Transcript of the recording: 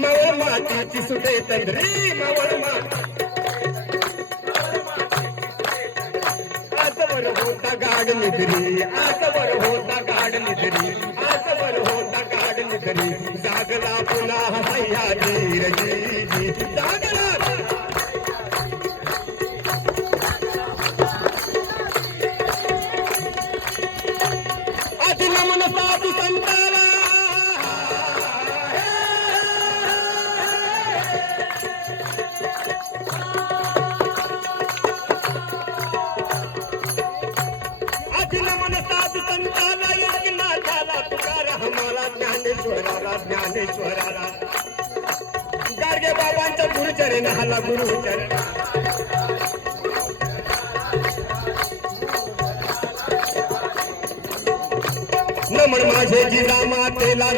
मवळ मातीची सुटे तंद्री मवळ माती आजवर होता गाड निद्री आजवर होता गाड निद्री आजवर होता गाड निद्री जागला पुन्हा सह्याद्री रजी जागला नमन साधू संताला आधी नमन साधू संताला एकनाथाला तुकारामाला ज्ञानेश्वराला ज्ञानेश्वराला गाडगे बाबांच्या गुरुचरणाला गुरुचरण नमन माझे जिजा मातेला